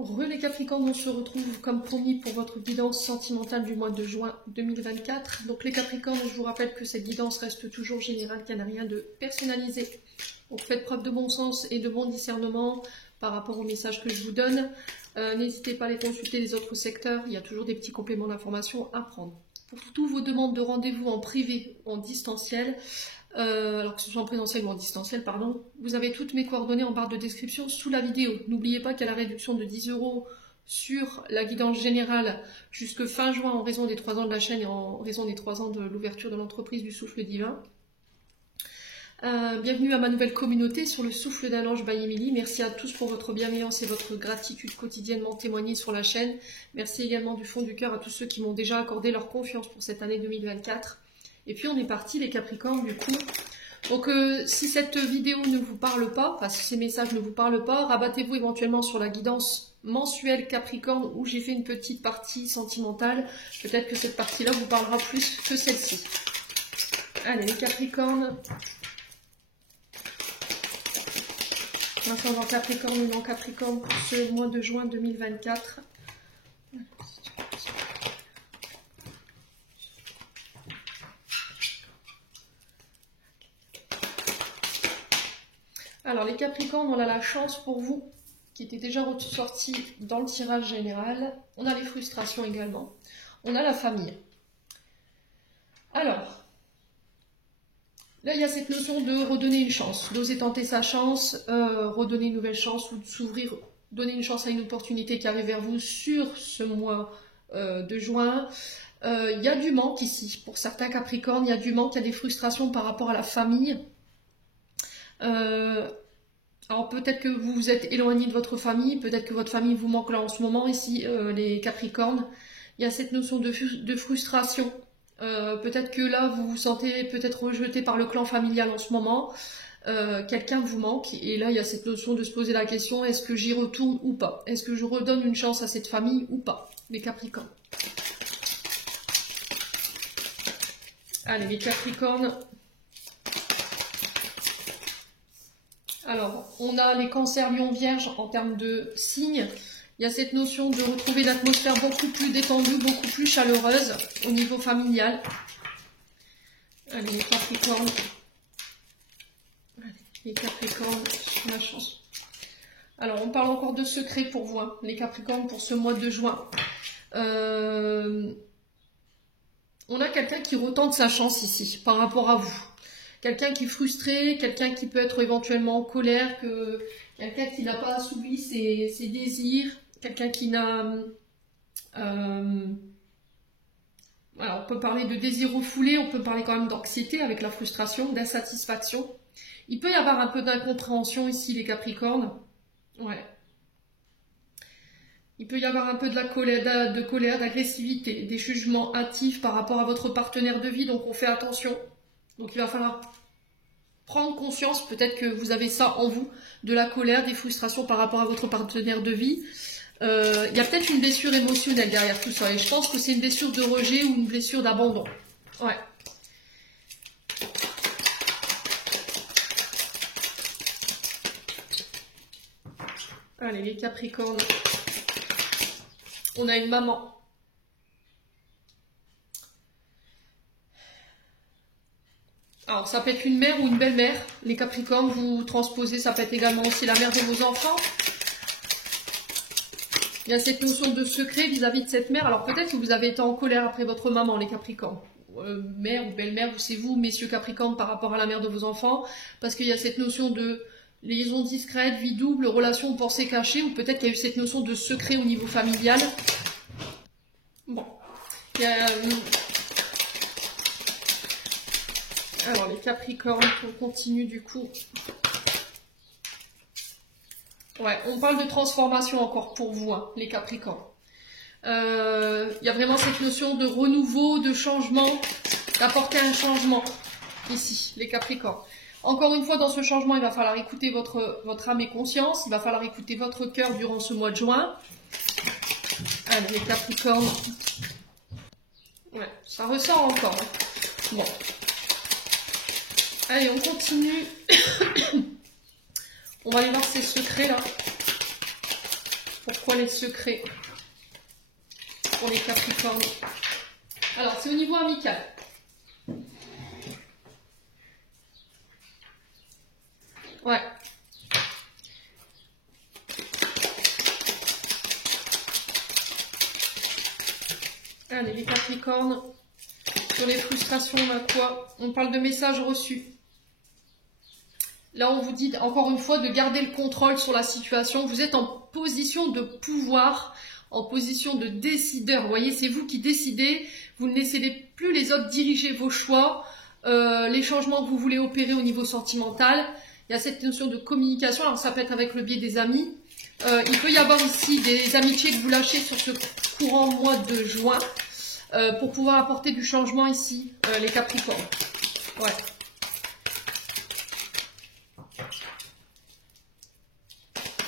Les Capricornes, on se retrouve comme promis pour votre guidance sentimentale du mois de juin 2024. Donc les Capricornes, je vous rappelle que cette guidance reste toujours générale, qu'elle n'a rien de personnalisé. Donc faites preuve de bon sens et de bon discernement par rapport au message que je vous donne. N'hésitez pas à aller consulter les autres secteurs, il y a toujours des petits compléments d'information à prendre. Pour toutes vos demandes de rendez-vous en privé ou en distanciel, alors que ce soit en présentiel ou en distanciel, pardon, vous avez toutes mes coordonnées en barre de description sous la vidéo. N'oubliez pas qu'il y a la réduction de 10 € sur la guidance générale jusque fin juin en raison des 3 ans de la chaîne et en raison des 3 ans de l'ouverture de l'entreprise du souffle divin. Bienvenue à ma nouvelle communauté sur le souffle d'un ange by Emily. Merci à tous pour votre bienveillance et votre gratitude quotidiennement témoignée sur la chaîne. Merci également du fond du cœur à tous ceux qui m'ont déjà accordé leur confiance pour cette année 2024. Et puis on est parti les Capricornes du coup. Donc si cette vidéo ne vous parle pas, enfin si ces messages ne vous parlent pas, rabattez-vous éventuellement sur la guidance mensuelle Capricorne où j'ai fait une petite partie sentimentale. Peut-être que cette partie-là vous parlera plus que celle-ci. Allez les Capricornes. Maintenant en Capricorne ou non Capricorne pour ce mois de juin 2024. Alors les Capricornes, on a la chance pour vous, qui était déjà ressorti dans le tirage général. On a les frustrations également. On a la famille. Alors, là il y a cette notion de redonner une chance, d'oser tenter sa chance, redonner une nouvelle chance ou de s'ouvrir, donner une chance à une opportunité qui arrive vers vous sur ce mois de juin. Il y a du manque ici, pour certains Capricornes, il y a du manque, il y a des frustrations par rapport à la famille. Alors peut-être que vous vous êtes éloigné de votre famille, peut-être que votre famille vous manque là en ce moment, ici les Capricornes. Il y a cette notion de frustration. Peut-être que là vous vous sentez peut-être rejeté par le clan familial en ce moment. Quelqu'un vous manque et là il y a cette notion de se poser la question, est-ce que j'y retourne ou pas? Est-ce que je redonne une chance à cette famille ou pas? Les Capricornes. Allez les Capricornes. Alors, on a les cancers lions vierges en termes de signes. Il y a cette notion de retrouver l'atmosphère beaucoup plus détendue, beaucoup plus chaleureuse au niveau familial. Allez, les Capricornes. Allez, les Capricornes, la chance. Alors, on parle encore de secrets pour vous, hein, les Capricornes, pour ce mois de juin. On a quelqu'un qui retente sa chance ici, par rapport à vous. Quelqu'un qui est frustré, quelqu'un qui peut être éventuellement en colère, quelqu'un qui n'a pas assouvi ses désirs, quelqu'un qui n'a... alors on peut parler de désir refoulé, on peut parler quand même d'anxiété avec la frustration, d'insatisfaction. Il peut y avoir un peu d'incompréhension ici les Capricornes. Ouais. Il peut y avoir un peu de colère, d'agressivité, des jugements hâtifs par rapport à votre partenaire de vie, donc on fait attention. Donc il va falloir prendre conscience, peut-être que vous avez ça en vous, de la colère, des frustrations par rapport à votre partenaire de vie. Il y a peut-être une blessure émotionnelle derrière tout ça, et je pense que c'est une blessure de rejet ou une blessure d'abandon. Ouais. Allez, les Capricornes. On a une maman. Alors, ça peut être une mère ou une belle-mère. Les Capricornes, vous transposez, ça peut être également aussi la mère de vos enfants. Il y a cette notion de secret vis-à-vis de cette mère. Alors, peut-être que vous avez été en colère après votre maman, les Capricornes. Mère ou belle-mère, c'est vous, messieurs Capricornes, par rapport à la mère de vos enfants. Parce qu'il y a cette notion de liaison discrète, vie double, relation pensée cachée. Ou peut-être qu'il y a eu cette notion de secret au niveau familial. Bon. Il y a... Alors les Capricornes, on continue du coup. Ouais, on parle de transformation encore pour vous, hein, les Capricornes. Il y a vraiment cette notion de renouveau, de changement, d'apporter un changement ici, les Capricornes. Encore une fois, dans ce changement, il va falloir écouter votre âme et conscience, il va falloir écouter votre cœur durant ce mois de juin. Allez, les Capricornes. Ouais, ça ressort encore. Hein. Bon. Allez, on continue. On va aller voir ces secrets là. Pourquoi les secrets pour les Capricornes? Alors, c'est au niveau amical. Ouais. Allez, les Capricornes, sur les frustrations, on a quoi? On parle de messages reçus. Là, on vous dit, encore une fois, de garder le contrôle sur la situation. Vous êtes en position de pouvoir, en position de décideur. Vous voyez, c'est vous qui décidez. Vous ne laissez plus les autres diriger vos choix, les changements que vous voulez opérer au niveau sentimental. Il y a cette notion de communication. Alors, ça peut être avec le biais des amis. Il peut y avoir ici des amitiés que vous lâchez sur ce courant mois de juin pour pouvoir apporter du changement ici, les Capricornes. Ouais.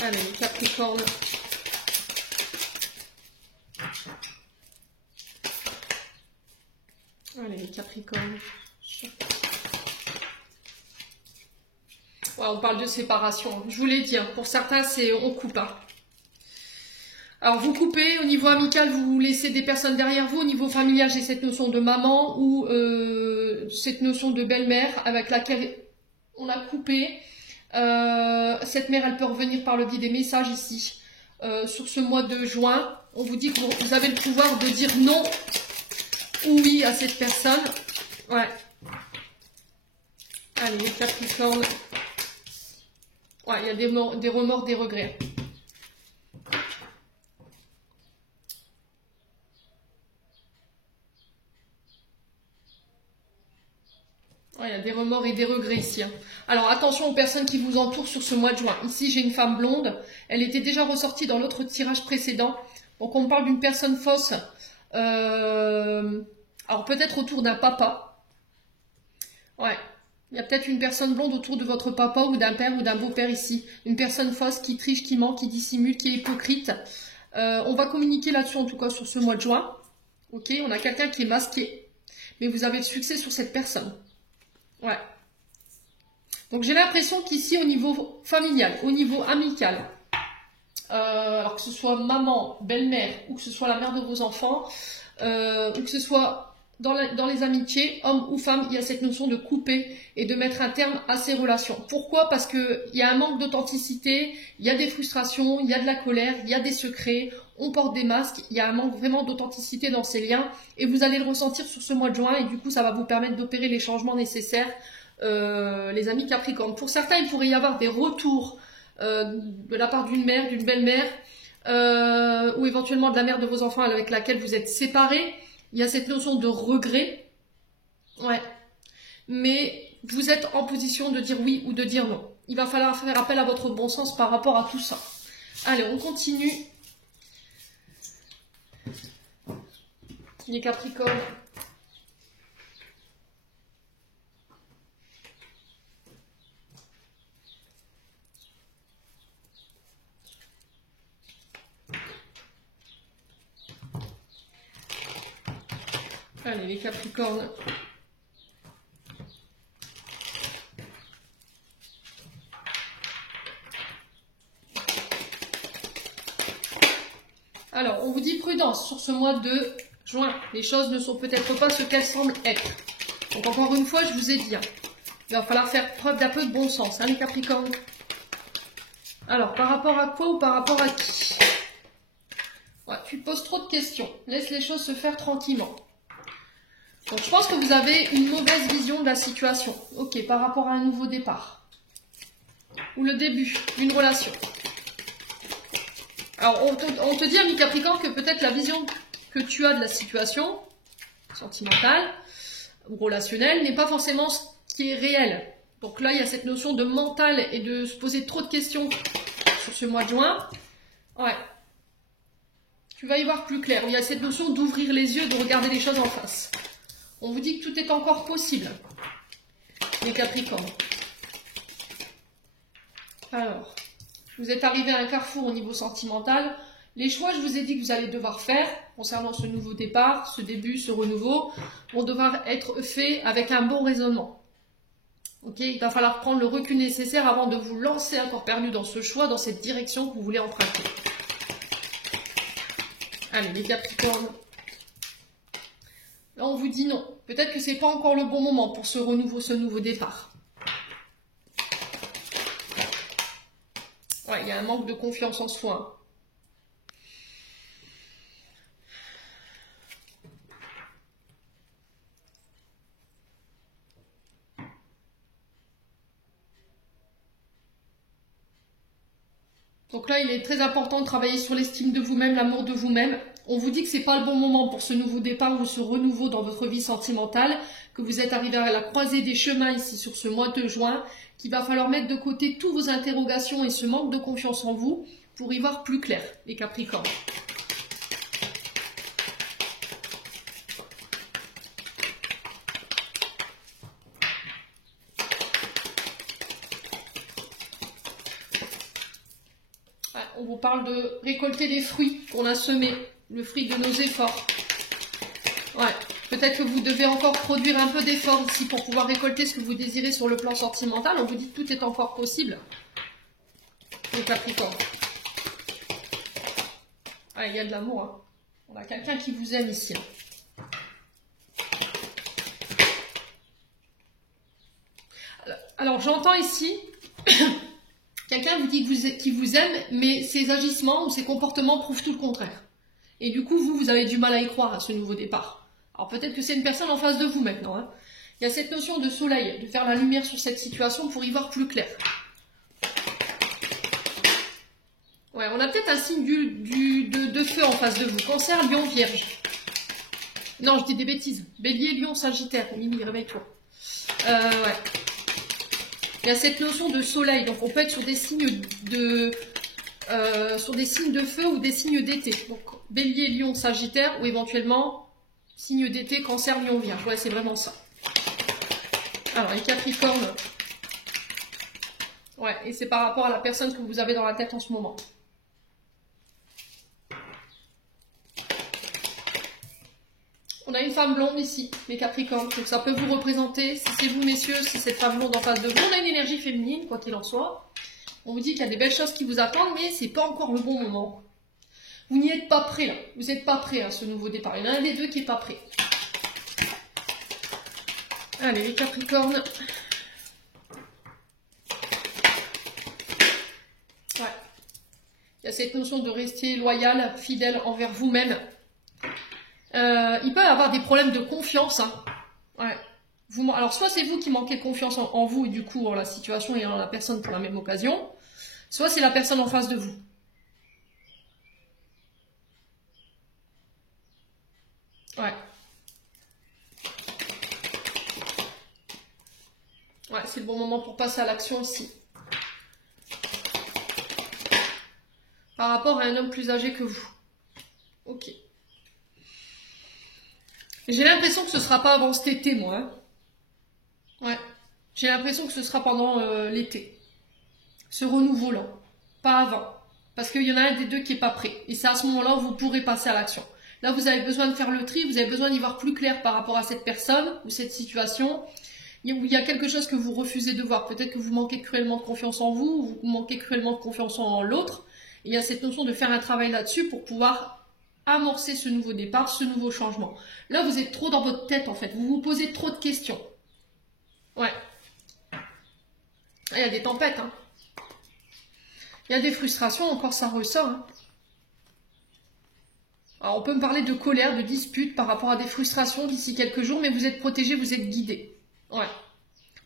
Allez, les Capricornes. Allez, les Capricornes. Ouais, on parle de séparation. Je vous l'ai dit, hein, pour certains, c'est on coupe. Hein. Alors, vous coupez. Au niveau amical, vous laissez des personnes derrière vous. Au niveau familial, j'ai cette notion de maman ou cette notion de belle-mère avec laquelle on a coupé. Cette mère, elle peut revenir par le biais des messages ici. Sur ce mois de juin, on vous dit que vous avez le pouvoir de dire non ou oui à cette personne. Ouais. Allez, les Capricornes. Ouais, il y a des remords, des regrets. Ouais, il y a des remords et des regrets ici. Hein. Alors, attention aux personnes qui vous entourent sur ce mois de juin. Ici, j'ai une femme blonde. Elle était déjà ressortie dans l'autre tirage précédent. Donc, on parle d'une personne fausse. Alors, peut-être autour d'un papa. Ouais. Il y a peut-être une personne blonde autour de votre papa ou d'un père ou d'un beau-père ici. Une personne fausse qui triche, qui ment, qui dissimule, qui est hypocrite. On va communiquer là-dessus en tout cas sur ce mois de juin. Ok, on a quelqu'un qui est masqué. Mais vous avez le succès sur cette personne. Ouais. Donc j'ai l'impression qu'ici au niveau familial, au niveau amical, alors que ce soit maman, belle-mère ou que ce soit la mère de vos enfants, ou que ce soit dans les amitiés, hommes ou femmes, il y a cette notion de couper et de mettre un terme à ces relations. Pourquoi? Parce qu'il y a un manque d'authenticité, il y a des frustrations, il y a de la colère, il y a des secrets, on porte des masques, il y a un manque vraiment d'authenticité dans ces liens et vous allez le ressentir sur ce mois de juin et du coup ça va vous permettre d'opérer les changements nécessaires, les amis Capricorne. Pour certains, il pourrait y avoir des retours de la part d'une mère, d'une belle-mère ou éventuellement de la mère de vos enfants avec laquelle vous êtes séparés. Il y a cette notion de regret, ouais, mais vous êtes en position de dire oui ou de dire non. Il va falloir faire appel à votre bon sens par rapport à tout ça. Allez, on continue. Les Capricornes. Allez, les Capricornes. Alors, on vous dit prudence sur ce mois de juin. Les choses ne sont peut-être pas ce qu'elles semblent être. Donc, encore une fois, je vous ai dit, hein, il va falloir faire preuve d'un peu de bon sens, hein, les Capricornes. Alors, par rapport à quoi ou par rapport à qui? Ouais, tu poses trop de questions. Laisse les choses se faire tranquillement. Donc, je pense que vous avez une mauvaise vision de la situation. Ok, par rapport à un nouveau départ. Ou le début d'une relation. Alors, on te dit, ami Capricorne, que peut-être la vision que tu as de la situation sentimentale ou relationnelle n'est pas forcément ce qui est réel. Donc là, il y a cette notion de mental et de se poser trop de questions sur ce mois de juin. Ouais. Tu vas y voir plus clair. Il y a cette notion d'ouvrir les yeux, de regarder les choses en face. On vous dit que tout est encore possible, les Capricornes. Alors, vous êtes arrivé à un carrefour au niveau sentimental. Les choix, je vous ai dit que vous allez devoir faire concernant ce nouveau départ, ce début, ce renouveau, vont devoir être faits avec un bon raisonnement. Ok, il va falloir prendre le recul nécessaire avant de vous lancer à corps perdu dans ce choix, dans cette direction que vous voulez emprunter. Allez, les Capricornes. Là, on vous dit non. Peut-être que c'est pas encore le bon moment pour ce renouveau, ce nouveau départ. Ouais, il y a un manque de confiance en soi. Donc là, il est très important de travailler sur l'estime de vous-même, l'amour de vous-même. On vous dit que c'est pas le bon moment pour ce nouveau départ ou ce renouveau dans votre vie sentimentale, que vous êtes arrivé à la croisée des chemins ici sur ce mois de juin, qu'il va falloir mettre de côté toutes vos interrogations et ce manque de confiance en vous pour y voir plus clair, les Capricornes. On vous parle de récolter les fruits qu'on a semés, le fruit de nos efforts. Ouais, peut-être que vous devez encore produire un peu d'efforts ici pour pouvoir récolter ce que vous désirez sur le plan sentimental. On vous dit que tout est encore possible. Les Capricornes. Ouais, il y a de l'amour. Hein. On a quelqu'un qui vous aime ici. Alors j'entends ici... Quelqu'un vous dit qu'il vous aime, mais ses agissements ou ses comportements prouvent tout le contraire. Et du coup, vous avez du mal à y croire à ce nouveau départ. Alors peut-être que c'est une personne en face de vous maintenant. Hein. Il y a cette notion de soleil, de faire la lumière sur cette situation pour y voir plus clair. Ouais, on a peut-être un signe de feu en face de vous. Cancer, Lion, Vierge. Non, je dis des bêtises. Bélier, Lion, Sagittaire. Mimi, réveille-toi. Ouais. Il y a cette notion de soleil, donc on peut être sur des signes de feu ou des signes d'été. Donc Bélier, Lion, Sagittaire ou éventuellement signe d'été, Cancer, Lion, Vierge. Ouais, c'est vraiment ça. Alors les Capricornes. Ouais, et c'est par rapport à la personne que vous avez dans la tête en ce moment. On a une femme blonde ici, les Capricornes, donc ça peut vous représenter, si c'est vous messieurs, si cette femme blonde en face de vous, on a une énergie féminine, quoi qu'il en soit. On vous dit qu'il y a des belles choses qui vous attendent, mais c'est pas encore le bon moment. Vous n'y êtes pas prêt là, vous n'êtes pas prêt à ce nouveau départ, il y en a un des deux qui n'est pas prêt. Allez les Capricornes. Ouais. Il y a cette notion de rester loyal, fidèle envers vous-même. Il peut y avoir des problèmes de confiance. Hein. Ouais. Alors, soit c'est vous qui manquez de confiance en vous et du coup en la situation et en la personne pour la même occasion, soit c'est la personne en face de vous. Ouais. Ouais, c'est le bon moment pour passer à l'action ici. Par rapport à un homme plus âgé que vous. Ok. J'ai l'impression que ce ne sera pas avant cet été, moi. Hein. Ouais. J'ai l'impression que ce sera pendant l'été. Ce renouveau-là. Pas avant. Parce qu'il y en a un des deux qui n'est pas prêt. Et c'est à ce moment-là où vous pourrez passer à l'action. Là, vous avez besoin de faire le tri. Vous avez besoin d'y voir plus clair par rapport à cette personne ou cette situation. Il y a quelque chose que vous refusez de voir. Peut-être que vous manquez cruellement de confiance en vous. Ou vous manquez cruellement de confiance en l'autre. Il y a cette notion de faire un travail là-dessus pour pouvoir amorcer ce nouveau départ, ce nouveau changement. Là, vous êtes trop dans votre tête, en fait. Vous vous posez trop de questions. Ouais. Il y a des tempêtes, hein. Il y a des frustrations, encore ça ressort. Hein. Alors, on peut me parler de colère, de dispute par rapport à des frustrations d'ici quelques jours, mais vous êtes protégé, vous êtes guidé. Ouais.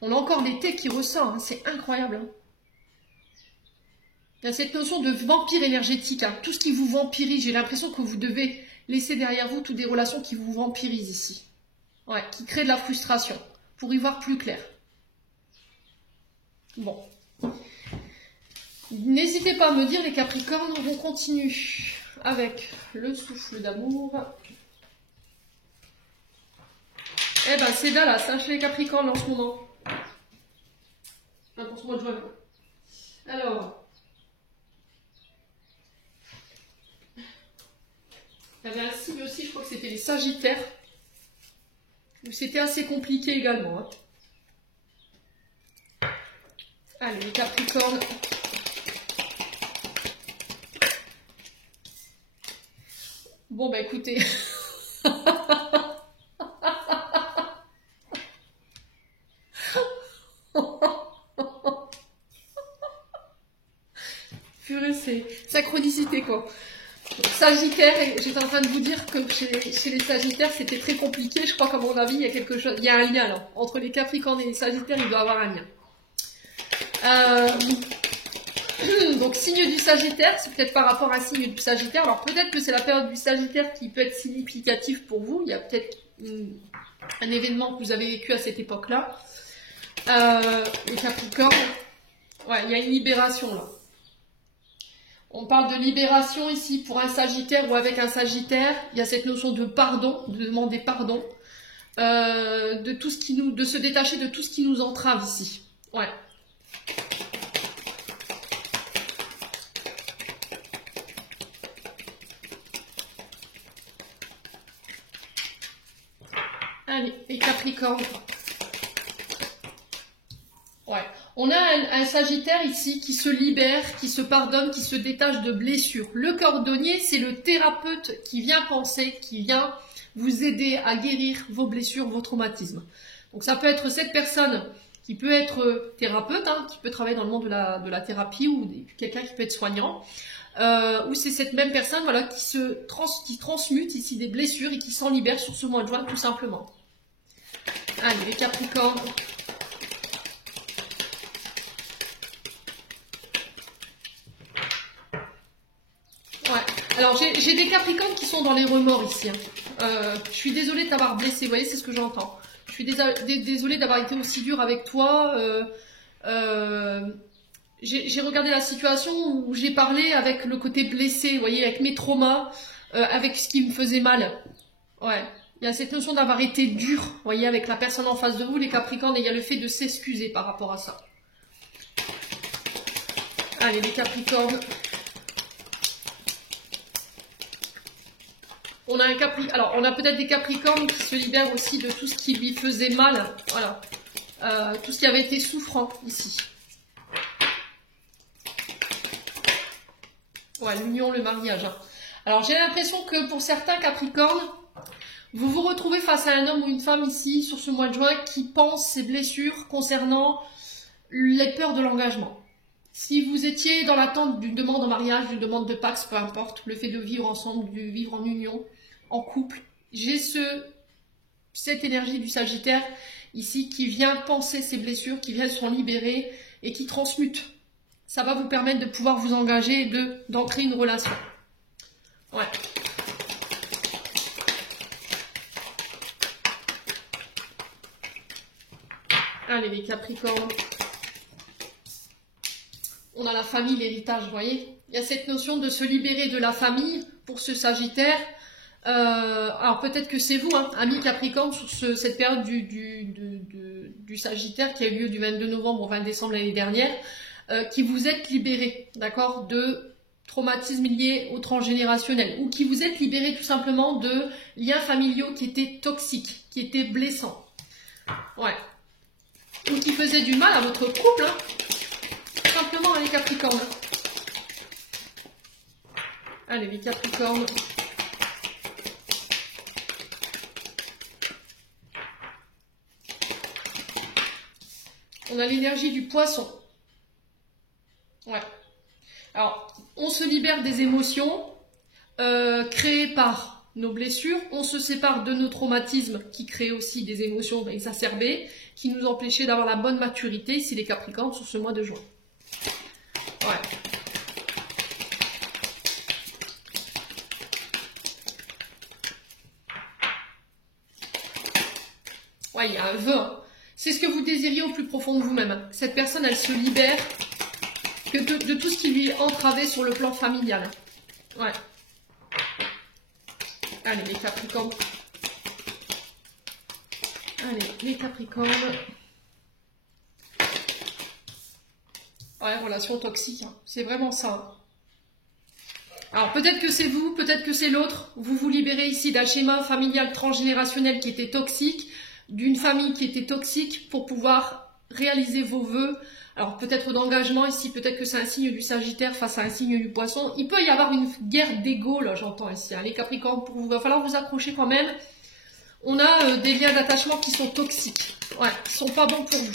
On a encore l'été qui ressort, hein. C'est incroyable. Hein. Il y a cette notion de vampire énergétique, hein. Tout ce qui vous vampirise, j'ai l'impression que vous devez laisser derrière vous toutes des relations qui vous vampirisent ici. Ouais, qui créent de la frustration, pour y voir plus clair. Bon. N'hésitez pas à me dire les Capricornes, on continue avec le souffle d'amour. Eh ben c'est Dallas, hein, chez les Capricornes en ce moment. Enfin, pour ce mois de juin. Alors... Il y avait un signe aussi, je crois que c'était les Sagittaires, où c'était assez compliqué également. Hein. Allez, les Capricornes. Bon, bah écoutez. Purée, c'est synchronicité, quoi. Sagittaire, j'étais en train de vous dire que chez les Sagittaires, c'était très compliqué. Je crois qu'à mon avis, il y a quelque chose, il y a un lien là. Entre les Capricornes et les Sagittaires, il doit y avoir un lien. Donc, signe du Sagittaire, c'est peut-être par rapport à un signe du Sagittaire. Alors, peut-être que c'est la période du Sagittaire qui peut être significative pour vous. Il y a peut-être un événement que vous avez vécu à cette époque-là. Les Capricornes, ouais, il y a une libération là. On parle de libération ici pour un Sagittaire ou avec un Sagittaire. Il y a cette notion de pardon, de demander pardon, de tout ce qui nous, de se détacher de tout ce qui nous entrave ici. Ouais. Allez, les Capricornes. Ouais. On a un Sagittaire ici qui se libère, qui se pardonne, qui se détache de blessures. Le cordonnier, c'est le thérapeute qui vient penser, qui vient vous aider à guérir vos blessures, vos traumatismes. Donc ça peut être cette personne qui peut être thérapeute, hein, qui peut travailler dans le monde de la thérapie, ou quelqu'un qui peut être soignant. Ou c'est cette même personne, voilà, qui transmute ici des blessures et qui s'en libère sur ce mois de juin, tout simplement. Allez, les Capricornes. Alors, j'ai des Capricornes qui sont dans les remords ici. Hein. Je suis désolée de t'avoir blessé, vous voyez, c'est ce que j'entends. Je suis désolée d'avoir été aussi dure avec toi. J'ai regardé la situation où j'ai parlé avec le côté blessé, vous voyez, avec mes traumas, avec ce qui me faisait mal. Ouais, il y a cette notion d'avoir été dur, vous voyez, avec la personne en face de vous, les Capricornes, et il y a le fait de s'excuser par rapport à ça. Allez, les Capricornes. On a alors on a peut-être des Capricornes qui se libèrent aussi de tout ce qui lui faisait mal, voilà, tout ce qui avait été souffrant ici. Ouais, l'union, le mariage. Hein. Alors j'ai l'impression que pour certains Capricornes, vous vous retrouvez face à un homme ou une femme ici sur ce mois de juin qui pense ses blessures concernant les peurs de l'engagement. Si vous étiez dans l'attente d'une demande en mariage, d'une demande de Pax, peu importe, le fait de vivre ensemble, de vivre en union, en couple, j'ai cette énergie du Sagittaire ici qui vient penser ses blessures, qui vient s'en libérer et qui transmute. Ça va vous permettre de pouvoir vous engager et d'ancrer une relation. Ouais. Allez, les Capricornes. On a la famille, l'héritage, vous voyez. Il y a cette notion de se libérer de la famille pour ce Sagittaire. Alors peut-être que c'est vous, hein, amis Capricorne, sur cette période du Sagittaire qui a eu lieu du 22 novembre au 20 décembre l'année dernière, qui vous êtes libérés, d'accord, de traumatismes liés au transgénérationnel, ou qui vous êtes libérés tout simplement de liens familiaux qui étaient toxiques, qui étaient blessants. Ouais. Ou qui faisaient du mal à votre couple, hein. Tout simplement, les Capricornes. Allez, les Capricornes. On a l'énergie du Poisson. Ouais. Alors, on se libère des émotions créées par nos blessures. On se sépare de nos traumatismes qui créent aussi des émotions exacerbées, qui nous empêchaient d'avoir la bonne maturité, ici les Capricornes, sur ce mois de juin. Ouais. Ouais, il y a un vœu. Hein. C'est ce que vous désiriez au plus profond de vous-même. Cette personne, elle se libère de tout ce qui lui entravait sur le plan familial. Ouais. Allez, les Capricornes. Allez, les Capricornes. Ouais, relation toxique. Hein. C'est vraiment ça. Alors, peut-être que c'est vous, peut-être que c'est l'autre. Vous vous libérez ici d'un schéma familial transgénérationnel qui était toxique, d'une famille qui était toxique pour pouvoir réaliser vos vœux. Alors peut-être d'engagement ici, peut-être que c'est un signe du Sagittaire face à un signe du Poisson. Il peut y avoir une guerre d'ego, là j'entends ici. Hein. Les Capricornes, il va falloir vous accrocher quand même. On a des liens d'attachement qui sont toxiques. Ouais, qui sont pas bons pour vous.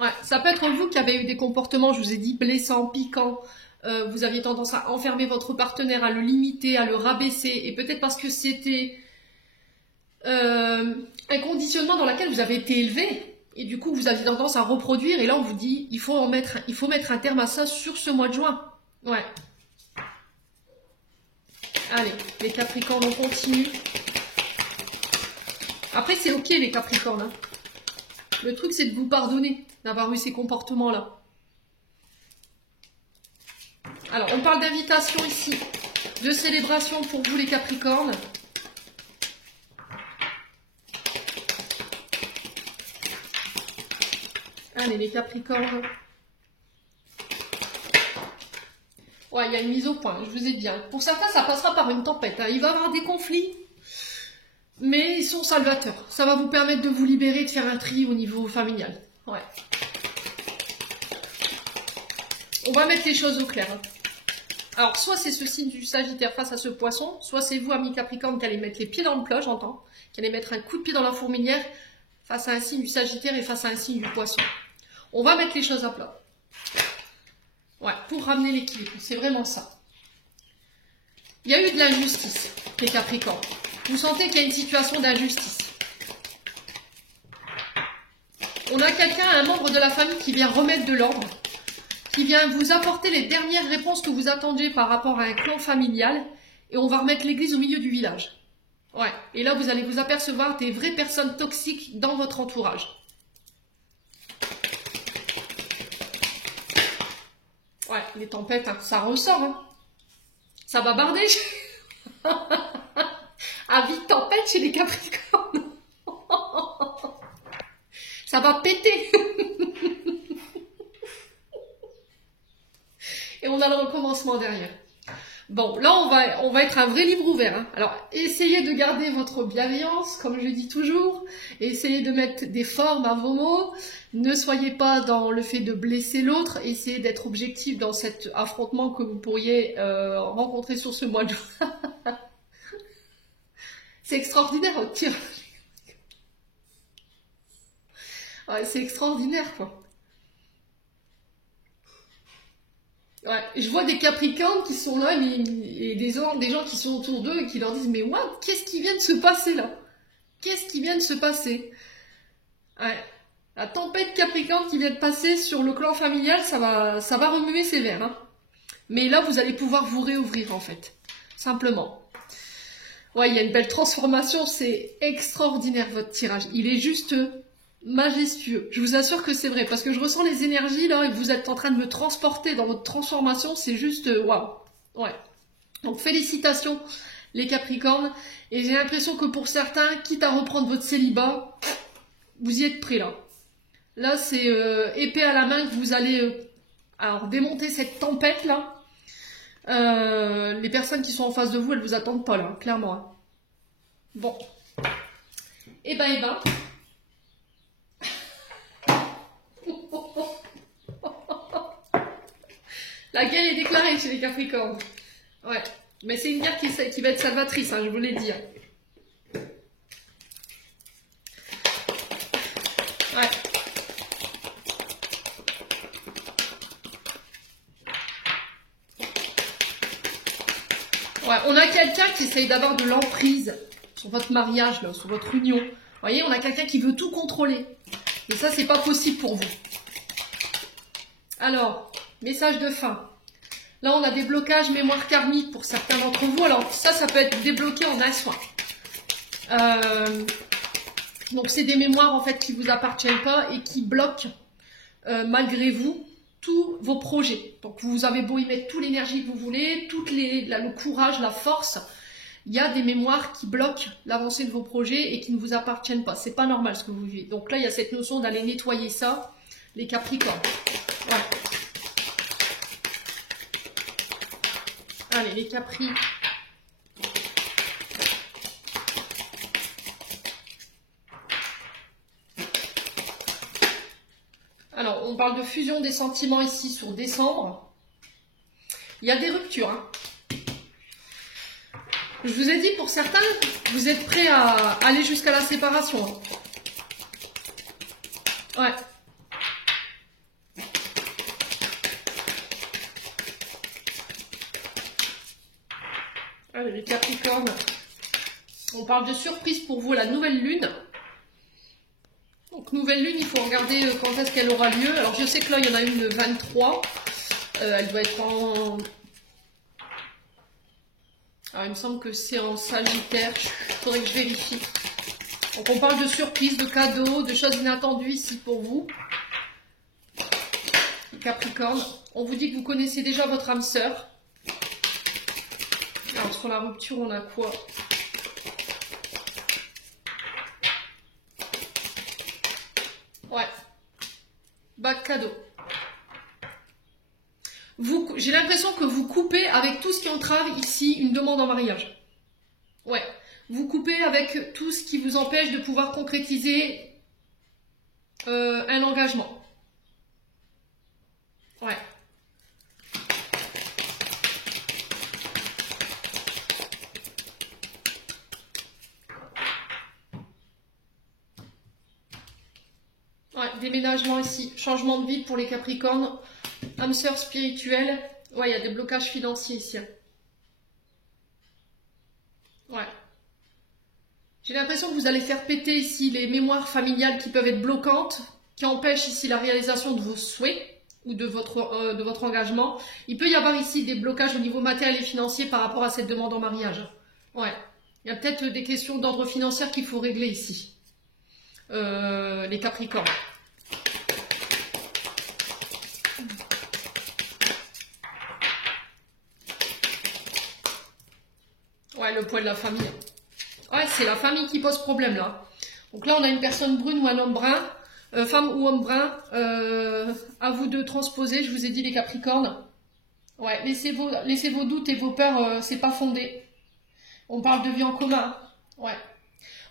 Ouais, ça peut être vous qui avez eu des comportements, je vous ai dit, blessants, piquants. Vous aviez tendance à enfermer votre partenaire, à le limiter, à le rabaisser. Et peut-être parce que c'était un conditionnement dans lequel vous avez été élevé. Et du coup, vous aviez tendance à reproduire. Et là, on vous dit, il faut mettre un terme à ça sur ce mois de juin. Ouais. Allez, les Capricornes, on continue. Après, c'est ok, les Capricornes. Hein. Le truc, c'est de vous pardonner d'avoir eu ces comportements-là. Alors, on parle d'invitation ici, de célébration pour vous, les Capricornes. Allez, les Capricornes. Ouais, il y a une mise au point, je vous ai dit. Hein. Pour certains, ça passera par une tempête. Hein. Il va y avoir des conflits, mais ils sont salvateurs. Ça va vous permettre de vous libérer, de faire un tri au niveau familial. Ouais. On va mettre les choses au clair. Hein. Alors, soit c'est ce signe du Sagittaire face à ce Poisson, soit c'est vous, amis Capricorne, qui allez mettre les pieds dans le plat, j'entends, qui allez mettre un coup de pied dans la fourmilière face à un signe du Sagittaire et face à un signe du Poisson. On va mettre les choses à plat. Ouais, pour ramener l'équilibre, c'est vraiment ça. Il y a eu de l'injustice, les Capricornes. Vous sentez qu'il y a une situation d'injustice. On a quelqu'un, un membre de la famille qui vient remettre de l'ordre, qui vient vous apporter les dernières réponses que vous attendiez par rapport à un clan familial, et on va remettre l'église au milieu du village. Ouais, et là vous allez vous apercevoir des vraies personnes toxiques dans votre entourage. Ouais, les tempêtes, hein, ça ressort. Hein. Ça va barder. Avis de tempête chez les Capricornes. Ça va péter. Et on a le recommencement derrière. Bon, là, on va être un vrai livre ouvert. Hein. Alors, essayez de garder votre bienveillance, comme je dis toujours. Essayez de mettre des formes à vos mots. Ne soyez pas dans le fait de blesser l'autre. Essayez d'être objectif dans cet affrontement que vous pourriez rencontrer sur ce mois de juin. C'est extraordinaire, votre tir. Ouais, c'est extraordinaire, quoi. Ouais, je vois des Capricornes qui sont là et des gens qui sont autour d'eux et qui leur disent « Mais what? Qu'est-ce qui vient de se passer là? Qu'est-ce qui vient de se passer ?» Ouais, la tempête Capricorne qui vient de passer sur le clan familial, ça va remuer sévère. Hein. Mais là, vous allez pouvoir vous réouvrir en fait, simplement. Ouais, il y a une belle transformation, c'est extraordinaire votre tirage. Il est juste majestueux. Je vous assure que c'est vrai, parce que je ressens les énergies là et vous êtes en train de me transporter dans votre transformation, c'est juste waouh. Ouais. Donc félicitations les Capricornes, et j'ai l'impression que pour certains, quitte à reprendre votre célibat, vous y êtes prêts là. Là c'est épée à la main que vous allez alors démonter cette tempête là. Les personnes qui sont en face de vous, elles vous attendent pas là, clairement. Hein. Bon. Eh ben. La guerre est déclarée chez les Capricornes. Ouais. Mais c'est une guerre qui va être salvatrice, hein, je vous l'ai dit. Hein. Ouais. Ouais, on a quelqu'un qui essaye d'avoir de l'emprise sur votre mariage, là, sur votre union. Vous voyez, on a quelqu'un qui veut tout contrôler. Et ça, c'est pas possible pour vous. Alors, message de fin. Là, on a des blocages mémoire karmique pour certains d'entre vous. Alors, ça peut être débloqué en un soin. Donc, c'est des mémoires, en fait, qui ne vous appartiennent pas et qui bloquent, malgré vous, tous vos projets. Donc, vous avez beau y mettre toute l'énergie que vous voulez, le courage, la force. Il y a des mémoires qui bloquent l'avancée de vos projets et qui ne vous appartiennent pas. C'est pas normal ce que vous vivez. Donc là, il y a cette notion d'aller nettoyer ça, les Capricornes. Voilà. Allez, les Capri. parle de fusion des sentiments ici sur décembre. Il y a des ruptures. Hein. Je vous ai dit, pour certains, vous êtes prêts à aller jusqu'à la séparation. Hein. Ouais. Allez, les Capricornes. On parle de surprise pour vous, la nouvelle lune. Donc, nouvelle lune, il faut regarder quand est-ce qu'elle aura lieu. Alors, je sais que là, il y en a une le 23. Elle doit être en... Alors, il me semble que c'est en Sagittaire. Il faudrait que je vérifie. Donc, on parle de surprise, de cadeaux, de choses inattendues ici pour vous. Capricorne. On vous dit que vous connaissez déjà votre âme sœur. Alors, sur la rupture, on a quoi? Ouais. Bac cadeau. J'ai l'impression que vous coupez avec tout ce qui entrave ici une demande en mariage. Ouais. Vous coupez avec tout ce qui vous empêche de pouvoir concrétiser un engagement. Ouais. Ouais, déménagement ici, changement de vie pour les Capricornes, âme sœur spirituelle. Ouais, il y a des blocages financiers ici. Ouais. J'ai l'impression que vous allez faire péter ici les mémoires familiales qui peuvent être bloquantes, qui empêchent ici la réalisation de vos souhaits ou de votre engagement. Il peut y avoir ici des blocages au niveau matériel et financier par rapport à cette demande en mariage. Ouais. Il y a peut-être des questions d'ordre financier qu'il faut régler ici. Les Capricornes. Ouais, le poids de la famille. Ouais, c'est la famille qui pose problème là. Donc là, on a une personne brune ou un homme brun, femme ou homme brun. À vous de transposer. Je vous ai dit les Capricornes. Ouais, laissez vos doutes et vos peurs, c'est pas fondé. On parle de vie en commun. Ouais.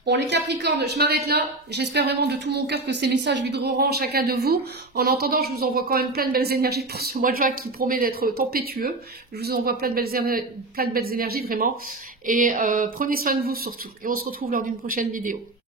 Bon, les Capricornes, je m'arrête là. J'espère vraiment de tout mon cœur que ces messages vibreront en chacun de vous. En attendant, je vous envoie quand même plein de belles énergies pour ce mois de juin qui promet d'être tempétueux. Je vous envoie plein de belles énergies, vraiment. Et prenez soin de vous surtout. Et on se retrouve lors d'une prochaine vidéo.